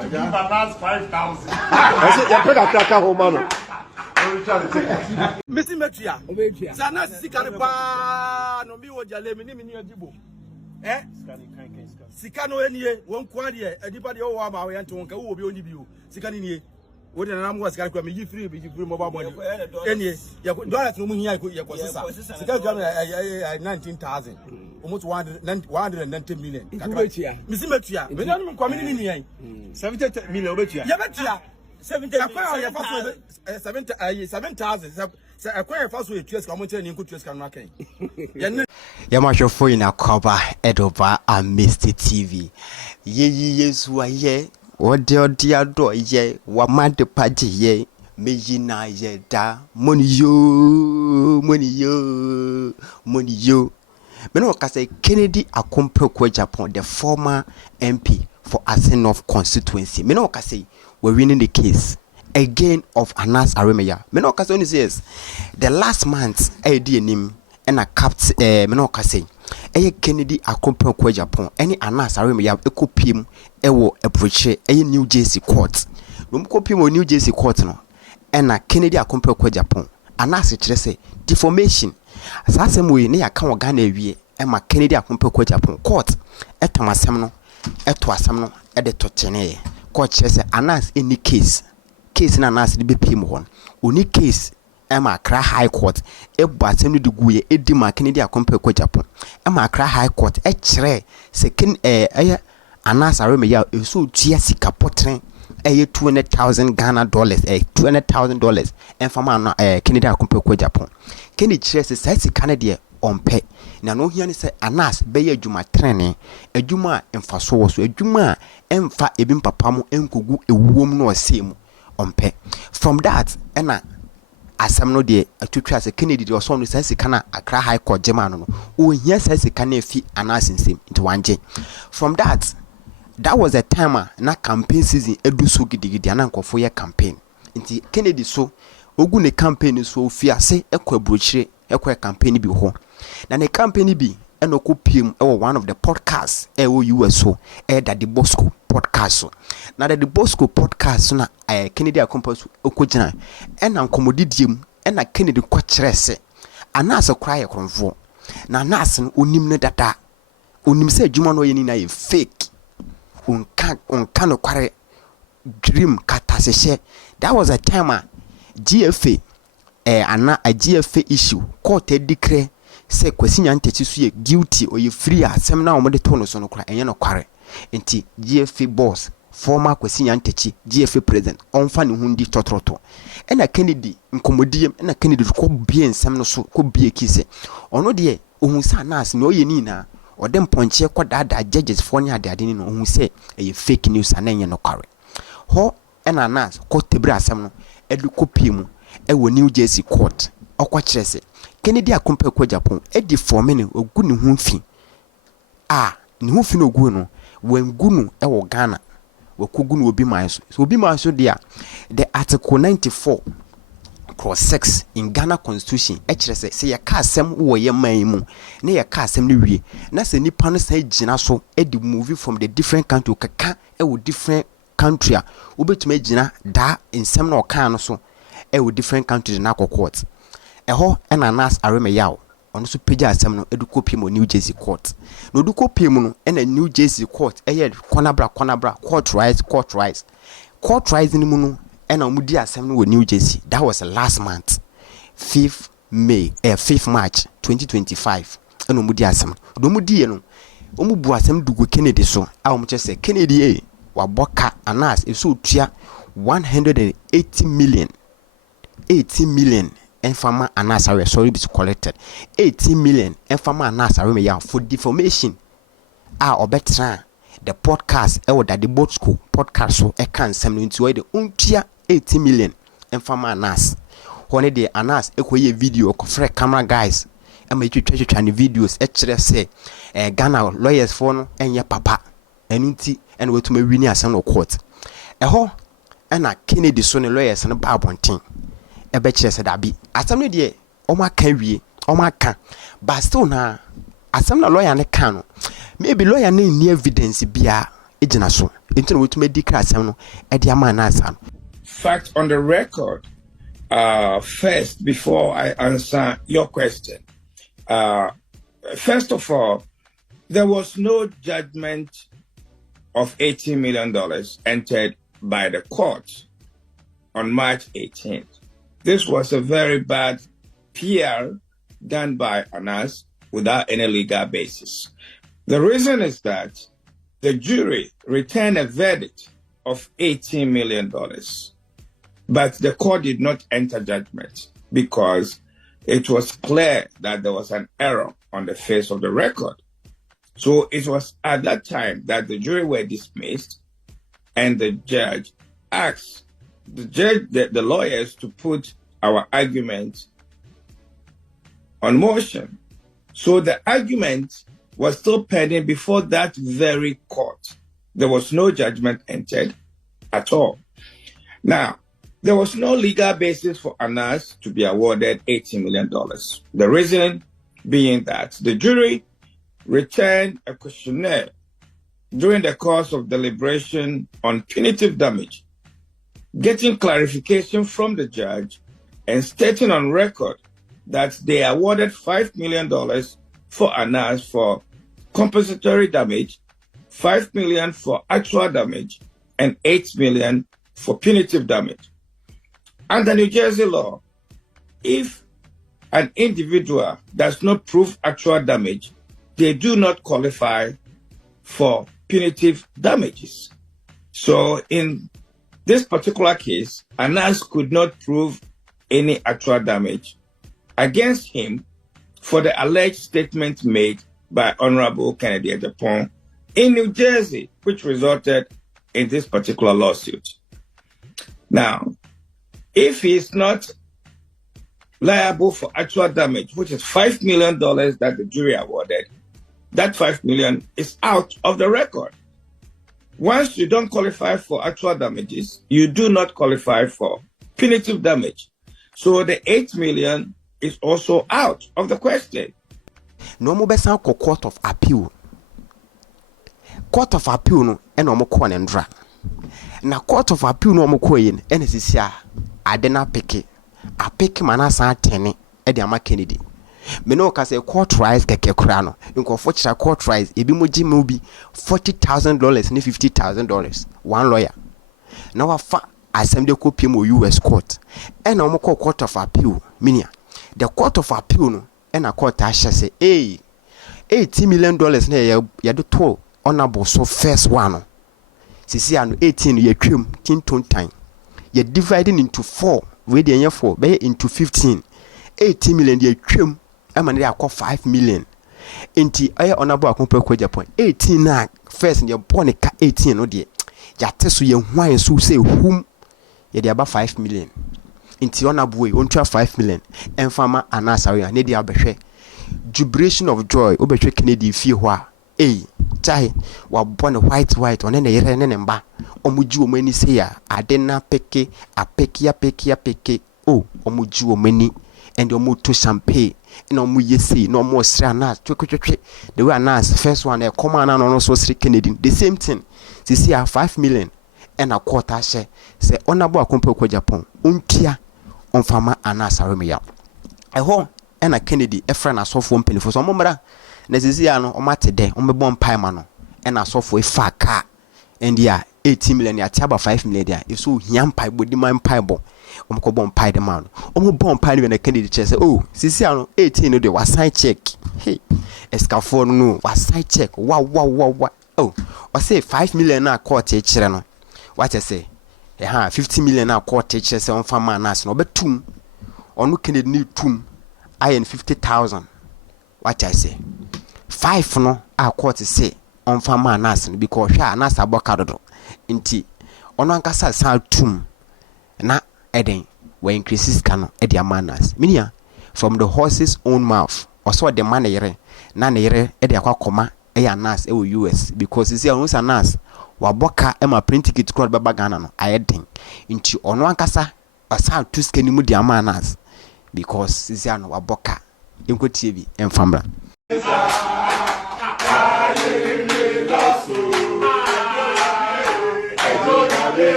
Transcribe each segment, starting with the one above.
to give Anas 5,000. I said, you better crack a home, man. Missy Metria, Sana Sikanipa, no me what you let me near Jibo. Eh? Sikano any one quadia, anybody over my aunt won't go over you. Sikani, what an arm was got me free, but you bring mobile money. Any, you could dollars no money I could your Sika 19,000, almost 190 million. Missy Metria, we don't come in here. 70 million. Yabatia. 7,000. Acquire first with Tres Commonton in Kutres Kanaka. Yamasho for in a cover, Edova, and Mr. TV. Yes, why, ye, what dear door, ye, what might the party, ye, Majina, ye, da, money, yo. Menoka say Kennedy Agyapong Agyapong, the former MP for Asenov constituency. Menoka say we're winning the case again of Anas Aremeya. Menoka only says the last month I did him and a capped Menoka say Kennedy Agyapong Agyapong any Anas Aremeya ekopim ewo eproche New Jersey Court. No kopim New Jersey Court no and a Kennedy Agyapong Agyapong Anas say defamation. Asasem we ne yaka wo Ghana wie e ma Kennedy Agyapong Agyapong court etamasem no eto asem no e de totene court say Anas any case na Anas de bepim hon oni case e ma Accra High Court e bo asem no de guye e di ma Kennedy Agyapong Agyapong e ma Accra High Court e kire se Anas Aremeya e so tua sika potren $200,000 Ghana dollars, $200,000 and from Kennedy Agyapong Agyapong. Kennedy says, "Say Canada on pay." Now, no, here is Anas Bayer Juma training, a Juma and Faso, so a Juma and Fa Ebim Papamu and Kugu, a woman or same on pay. From that, and as some no day, a two trust a Kennedy or some says, "Kana Accra High Court Germano." Oh, yes, says a Canadian fee Anas in him into 1J. From that was a timer na campaign season edu so gidigidi ananko for your campaign nti Kennedy so ogu ne campaign so fi ase ekwa brochire ekwa campaign bi ho na ne campaign bi enoko piem one of the podcasts U.S. so that the Bosco podcast so na the Bosco podcast na Kennedy Agyapong okogina ena nkomodidiem ena Kennedy kwa kire se Anas kra ye kronfo na Anas onim ne dada onim se adwuma no ye ni na ye fake unkan kware dream kataseshe. That was a time GFA a GFA issue court decree say Kwesi Nyantakyi so ye guilty or ye free asem na omode to no so no kwara enye no kware enti GFA boss former Kwesi Nyantakyi GFA president onfa ne hundi totroto ena Kennedy nkomodiem ena Kennedy ko bie nsem no so ko bie kise ono de ohun sa Anas no ye ni na odem ponche kwa dada judges for nya ade ni no hu say e fake news anenye no kware ho ena Anas ko tebra asem no edu kopie mu e wo New Jersey Court okwa kire se Kennedy Agyapong Agyapong e di formene ogu ne hu fi ne hu fi no ogu no wengu no e wo Ghana wakogu no obi man so obi man so dia the article 94/6 in Ghana constitution kire se ye ka asem wo ye man mu na ye ka asem ne wie na se nipa no sai gina so e di movie from the different country kaka e wo different country a obetuma gina da nsem na oka no so e wo different countries na court e ho e na Anas Aremeya ono so page asem no edu kopie mo New Jersey Court no du kopie mu no e na New Jersey Court e ye corner bra court rise ni mu no e na omudi asem no wo New Jersey. That was last month 5th March 2025 e na omudi asem do mudi no omubu asem dugo Kennedy so a omche se Kennedy waboka Anas so tua 180 million 80 million and farmer Anas are sorry be collected 80 million and farmer Anas are for defamation obetra the podcast that the boat school podcast so e can sem into the untia 80 million and farmer Anas one day Anas ekoye video for camera guys e ma twetwe the videos e kire say Ghana lawyers for no enye papa enunti and we to me win asem no court ho na Kennedy so ne lawyers no ba bonten e be kire se da bi asem no de o ma kan wie o ma kan but still na asem na lawyer ne kan no maybe lawyer ne ni evidence bia ejina so into what made the class no Ediamana. Fact on the record, first, before I answer your question, first of all, there was no judgment of $18 million entered by the court on March 18th. This was a very bad PR done by Anas without any legal basis. The reason is that the jury returned a verdict of $18 million, but the court did not enter judgment because it was clear that there was an error on the face of the record. So it was at that time that the jury were dismissed and the judge asked the lawyers to put our argument on motion. So the argument was still pending before that very court. There was no judgment entered at all. Now, there was no legal basis for Anas to be awarded $18 million. The reason being that the jury returned a questionnaire during the course of deliberation on punitive damage, getting clarification from the judge and stating on record that they awarded $5 million for Anas for compensatory damage, $5 million for actual damage, and $8 million for punitive damage. Under New Jersey law, if an individual does not prove actual damage, they do not qualify for punitive damages. So in this particular case, Anas could not prove any actual damage against him for the alleged statement made by Honorable Kennedy Agyapong in New Jersey, which resulted in this particular lawsuit. Now, if he is not liable for actual damage, which is $5 million that the jury awarded, that $5 million is out of the record. Once you don't qualify for actual damages, you do not qualify for punitive damage. So the $8 million is also out of the question. No more besan ko court of appeal. Court of appeal no e no mo ko ndra. Na court of appeal no mo ko yin e nesisi a ade na peke. A peke manasa atene e de ama Kennedy. Me no ka say court rise keke kura no. Nko fo kira court rise ebi mo gi me bi $40,000 ne $50,000 one lawyer. Na wa fa assembly copy mo U.S.Court. E na mo ko court of appeal minia. The court of appeal no and a court asha say $80 million na ya do to honorable so first one sisi anu 18 ye twem tinton time ye dividing into 4 we dey 4 be into 15 $80 million ye twem ama na akọ $5 million enti aye honorable akompa kwa Japan 18 na first ye born ka 18 no de ya teso ye hwan so say hum ye dey aba $5 million inti honorable on 5 million enfama anasawe na dia behwe jubilation of joy obehwe Kennedy fie ho a chai wa born white one na yere ne mba omuji omani say ya ade na peke apeke omuji omani and omu to champagne na omu yesi na omu sra na twetwe the way Anas first one e come na no so sri Kennedy the same thing sisi a 5 million and a quarter share say honorable akompa kwa Japan untia onfama Anas aremya eho na Kennedy efra na sofo mpenifo so momra na sisi ya no omatede ombebon pai ma no na sofo efa ka endia 18 million ya tiaba 5 million dia eso hiam pai bodi man pai bo omkobon pai de man omobon pai ni na Kennedy chese oh sisi ya no 18 no de wa sign check hey escafo no wa sign check wa oh o say 5 million na court e kire no what say 50 million na court e kire se onfama Anas no betum onu Kennedy ni tum ayen 50,000 what I say 5 no a court say on fama Anas because sha Anas abokadodo nti ono ankasa sa tum na eden we increases kano e dia Anas minia from the horse's own mouth also the man yere na ne yere e dia kwakoma e Anas e wo US because isi Anas Anas waboka e ma print ticket call baba Ghana no ayeden nti ono ankasa asa tu skani mu dia Anas because Siziano waboka inko TV enfamra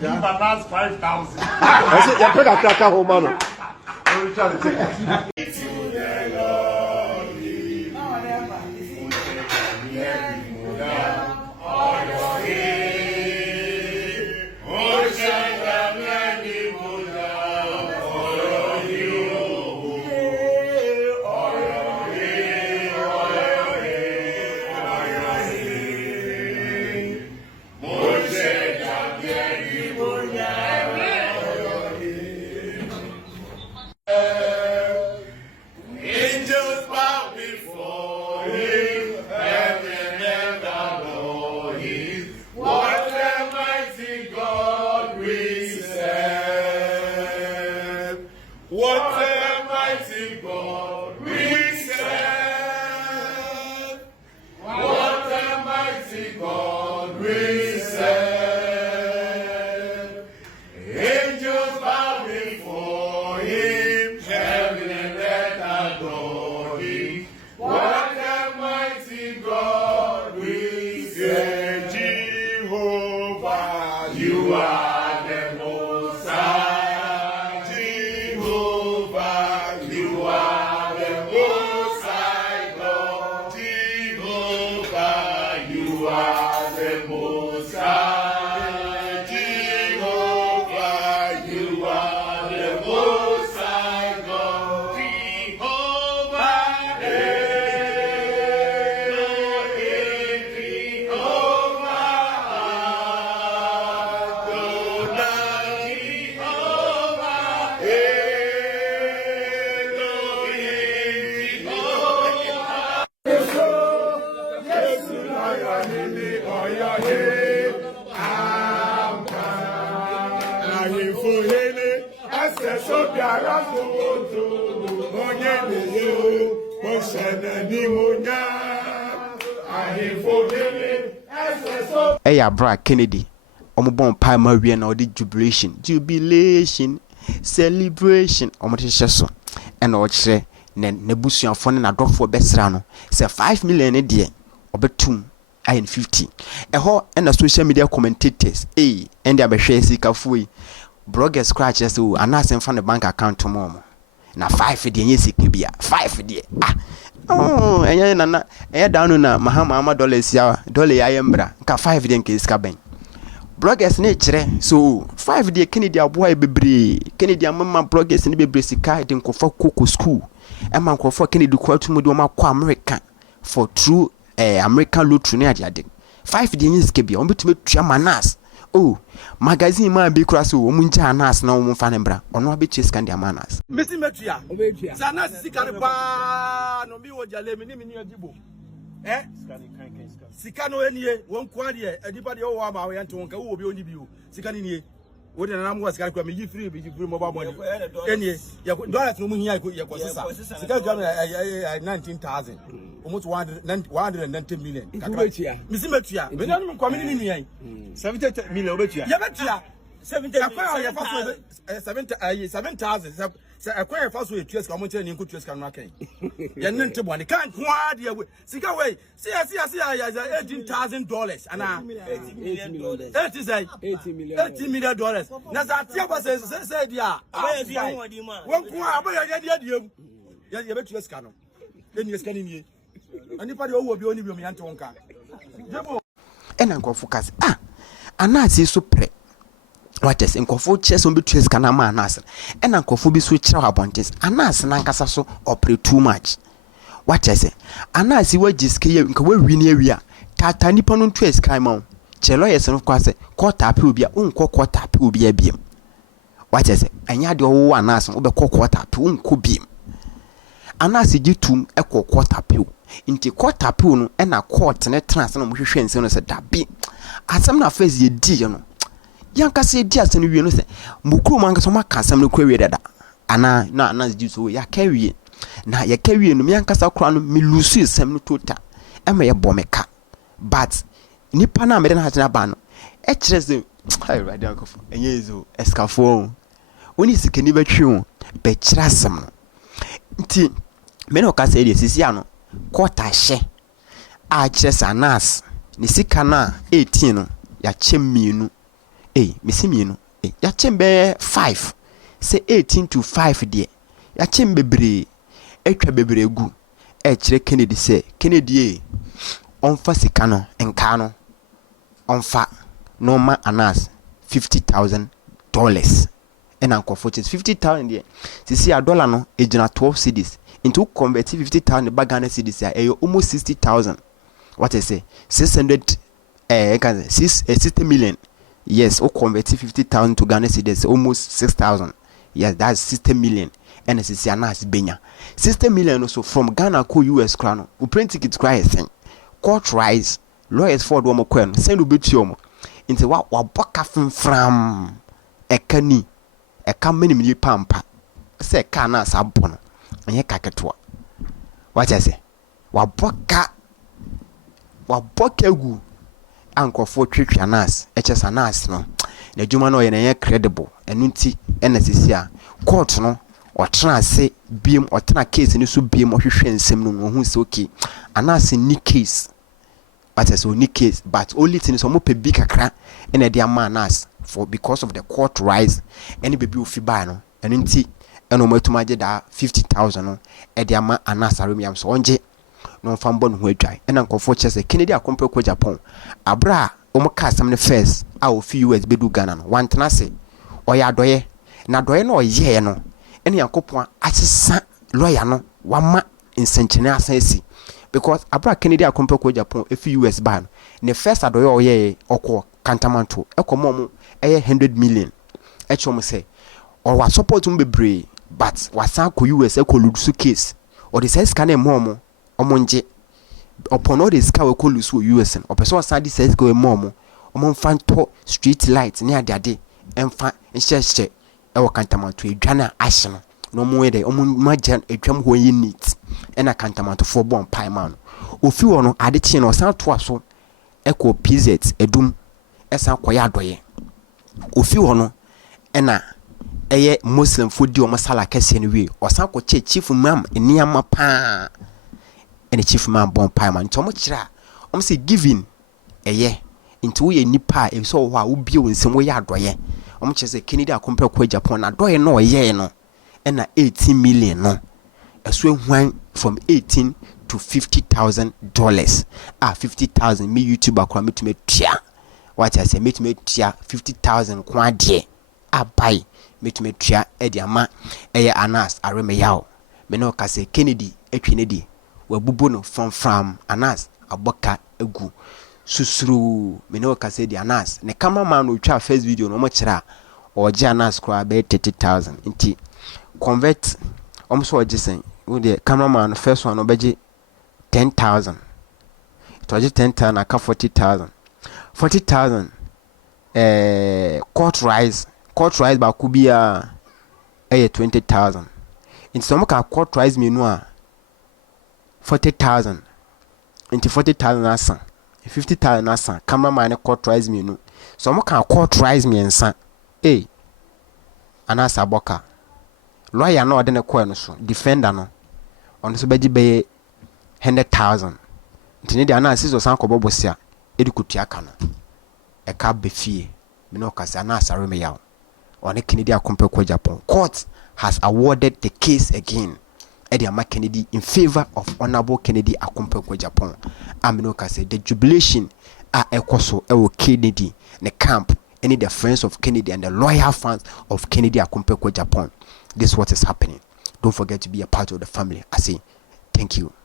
give Anas 5,000. I said, you put a cracker home, man. Angels bow before him, heaven and adore him. What a mighty God we serve. What a mighty God we serve. What a mighty God we serve. Angels bow before him, heaven and earth adore him. What a mighty God we serve. Jehovah, you are the most high. Jehovah, you are the most high God. Jehovah, you are the most high. Jehovah, you are the most high God. Jehovah, Elohim, Jehovah, Adonai, Jehovah, Elohim, Jehovah. Eya bra Kennedy omobon pa ma wie na odi jubilation celebration omohyehyɛ so ɛna ɔkyerɛ ne nebusuafo ne nadɔfo bɛsra no sɛ 5 million ne de obetum ayin 50 ɛhɔ ɛna social media commentators ɛnde abɛhwɛ sikafo yi bloggers scratch so anase mfa ne bank account mo na 5 de nyɛ sika bia 5 de ɛnyɛ nana ɛyɛ down na mahama dollars ya dollar ya yembra nka 5 de nke sika ben bloggers ne kyerɛ so 5 de Kennedy aboa bebre Kennedy amama bloggers ne bebre sika de nkɔfa koko school ɛma nkɔfa Kennedy kwatu mu de ɔma kɔ America for true American lottery ne ade 5 de nyɛ sika bia ɔmbetumi tua manas magazine ma be kura so wo munja Anas na wo mfa ne bra ono abetie sika ndi Anas mesi metua sana sika ne ba no mi wo jale mi ni Agyapong sika no enie won kwa de adipa de wo ama wo yento nka wo obi oni bi o sika ni nie wo de na mo sika kwa mi free mobile money enie dollars no mu hia ye ko sika ga 19,000 almost 190 million mesi metua me na no kwa mi ni nuan 70 million obetua. ya betua 70 akwa ya fa so 7,000 say akwa fa so etua sika mo nche ni nkotua sika no akan ya nente bone kan kwa de we sika we see $18,000 ana $80 million na za tia ba say dia won kwa aboya dia ya betua sika no eni sika ni ani pa de owo bi oni bi o mi ante wonka ɛna nkɔfo kase Anas so pre what is nkɔfo chess on betua sika na ma Anas ɛna nkɔfo bi so kyerɛ abontes Anas na nkasa so operate too much what is Anas waji sika ye nka wa wi ne awia tata nipa no ntua sika ma che lawyers no kwase court appeal obi a unkɔ court appeal obi abiem what is anya de wo Anas wo be court appeal unkɔ biem Anas gi tum ɛkɔ court appeal inti court appeal no ɛna court ne trans na mo hwehwɛ nse no sɛ dabi asɛm na afɛs ye di no yanka sɛ di asɛm no wie no sɛ mukuru man ka so maka asɛm no kwa wie dada ana na Anas gi so ya ka wie na ya ka wie no yanka sa kora no me lusu asɛm no total ɛma ye bɔ me ka but nipa na me na ha ba no ɛkyerɛ sɛ ai radio akofo ɛnyɛ ezo escafo oni sikani batwi ho be kyerɛ asɛm no nti me no ka sɛ de sisi ano kota hye a kyerɛ sɛ Anas ne sika na 18 no ya kyɛ mienu mesi mienu ya chembe 5 say 18 to 5 de ya chembe bebre etwa bebre gu kire Kennedy say Kennedy onfa sika no enka no onfa no ma Anas $50,000 and uncle for $50,000 there. See a dollar no ejina 12 cedis into convert 50,000 back Ghana cedis almost 60,000. What I say 600 60 million. Yes, or convert 50,000 to Ghana cedis almost 6,000. Yes, that's 60 million. And it's a nice benya 60 million also from Ghana ko US crown. We print tickets cry thing. Court rise lawyers for one more send ubitium into what boka from ekani eka many pampa say kana sabono anye kaketwa. What I say waboka gu anko for twetwa nas HS anas no na djuma no ye credible enu nti NSC court no otena se biem otena case ni so biem ohwehwe nsem no hu se okay anas ni case but as only case but only thing is omo pe bi kakra ena dia manas for because of the court rise any baby ofi buy no enu nti eno matuma je da 50,000 no e dia ma anas aremiam so onje no fambo no ho adwai ena nkofo chese Kennedy akompe ko Japan abra omo ka asam ne first a ofi US bedu Ghana no wantena se oya doye na doye no oye no ene yakopon asesa lawyer no wama nsenchene asasi because abra Kennedy akompe ko Japan efi US ban ne first adoye oye okọ kantamanto ekomo eye 100 million echom say or wa support mbebre but wasan ko US ekolusu case or the says can momo omonje upon all this car we kolusu US or person san this says go momo omon fanto street light ne ade emfa nhyehyɛ ewo kantamanto edwana ahye no mo we de omon majan etwam ho yi neat ena kantamanto for bon pie man ofi wo no ade kye no san to aso eko PZ edum esan koya adoye ofi wo no ena eye Muslim fodi o masala kese no wi osan ko che chief imam eniama pa ene chief imam bon pie man to mo kira o say giving eye into we nipa e so ho a wo bie wonsem wo ya adoye o mo kire say Kennedy akompe ko Japan na adoye no ye no ena 18 million no eso ehwan from 18 to $50,000 $50,000 me YouTube akwa metume tia what I say metume tia 50,000 kwa de abai metume tia ediama eye Anas aremeyao me no ka say Kennedy etwenedi wabubo no from Anas aboka egu susuru me no ka say di Anas ne cameraman no twa first video no mo kira oje Anas kwa be 30,000 nti convert almost oje sen with the cameraman first one obeje 10,000 it was 10,000 aka 40,000 court rise ba kubia 20,000 in some ka court rise menu a 40,000 into 40,000 asa 50,000 asa cameraman court rise menu some ka court rise me ensa Anasa boka lawyer no ode ne ko no so defender no on so beji be 100,000 ntini de Anasa so san ko bobosia edikutua ka no e ka befie me no ka say Anasa remeyaw on Kennedy akompe ko Japan court has awarded the case again Ediama Kennedy in favor of Honorable Kennedy akompe ko Japan amino ka say the jubilation ekoso ewo Kennedy ne camp any the friends of Kennedy and the loyal fans of Kennedy akompe ko Japan. This is what is happening. Don't forget to be a part of the family. I say thank you.